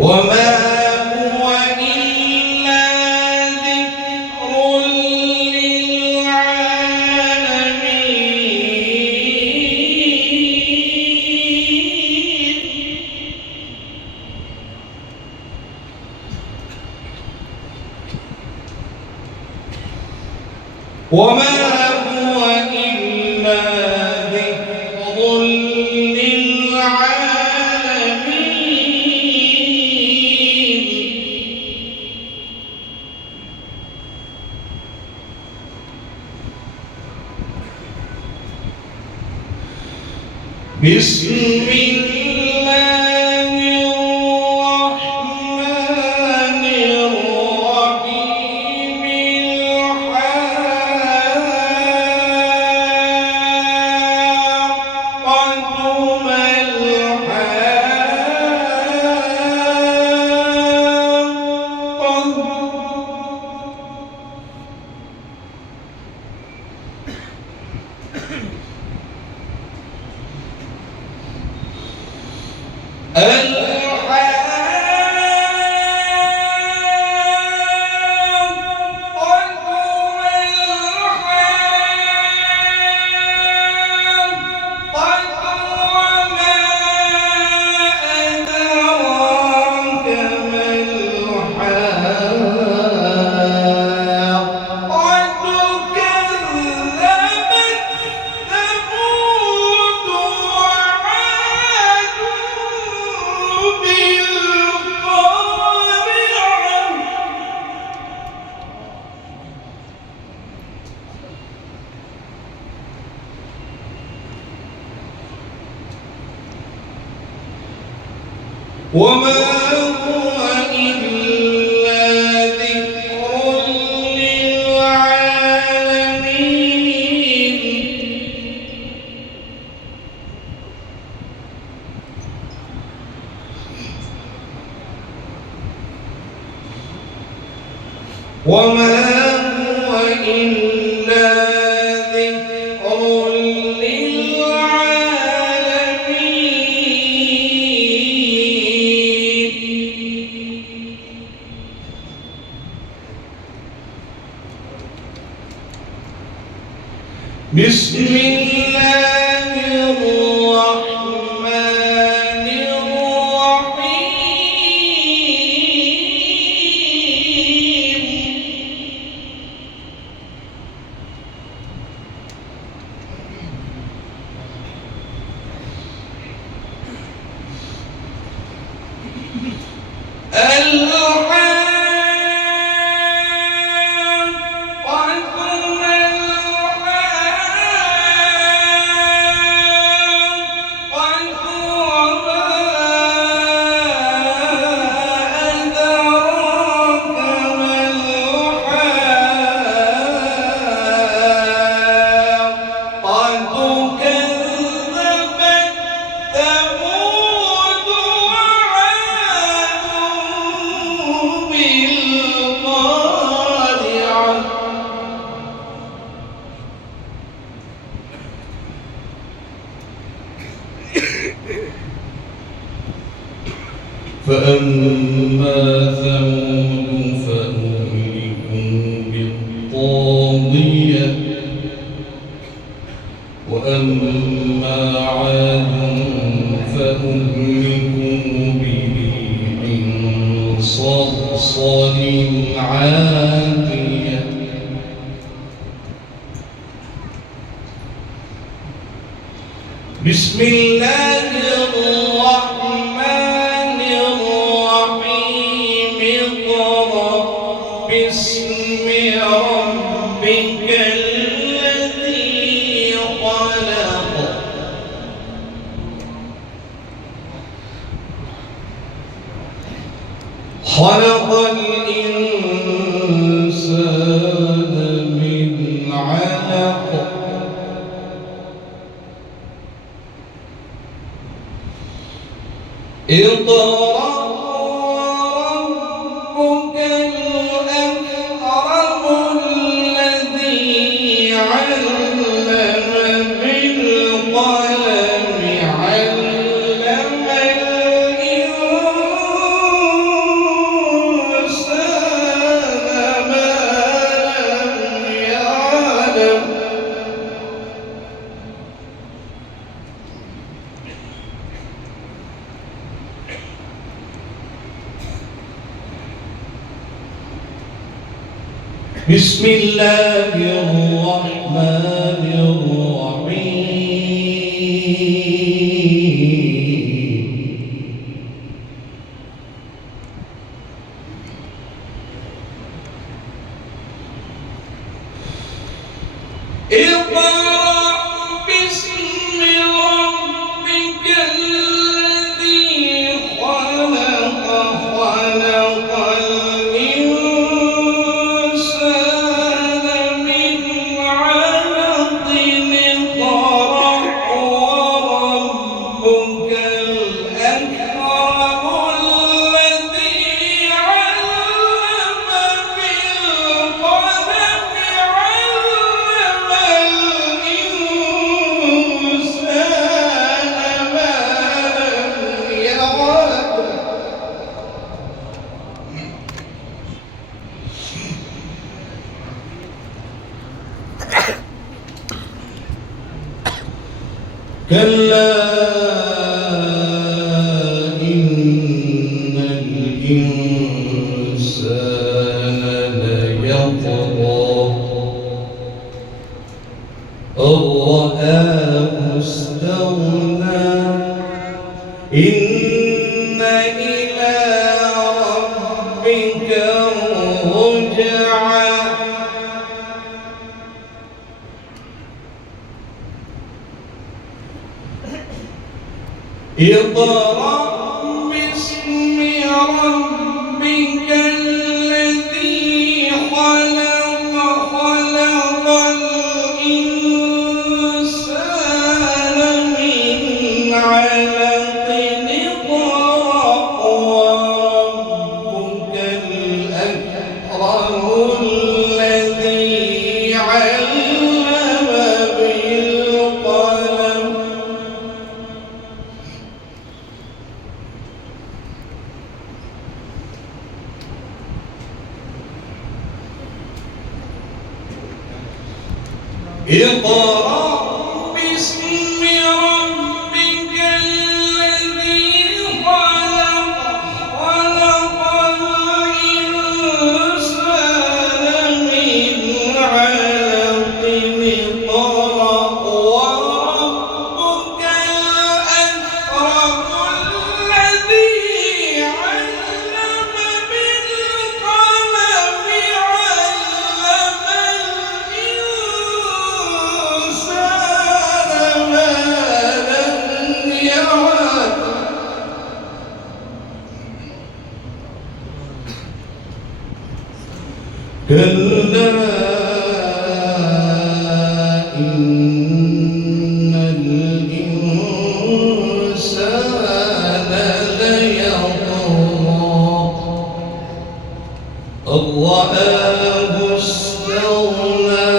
وما هو إلا ذكر للعالمين وما هو إلا ذكر بسم الله الرحمن الرحيم الحاقة ما وما هو إلا ذكر للعالمين وما هو إلا ذكر بسم الله الرحمن الرحيم فأما ثمود فأهلكوا بالطاغية وأما عاد فأهلكوا بريح صرصر عاتية بسم الله الرحمن الرحيم اقرأ باسم ربك الذي خلق خلق الإنسان من علق اقرأ وربك الأكرم الذي علم بالقلم علم الإنسان ما لم يعلم بسم الله الرحمن الرحيم اقرأ باسم ربك الذي خلق خلق الإنسان من علق اقرأ وربك الأكرم الذي علم بالقلم علم الإنسان ما لم يعلم كلا إن الإنسان ليطغى أن رآه استغنى إن إلى ربك الرجعى اقرأ باسم ربك الذي خلق خلق الإنسان من علق اقرأ وربك الأكرم الذي علم بالقلم اقرأ باسم ربك الذي خلق خلق الإنسان من علق اقرأ وربك الأكرم الذي علم بالقلم كلا إن الإنسان ليطغى أن رآه استغنى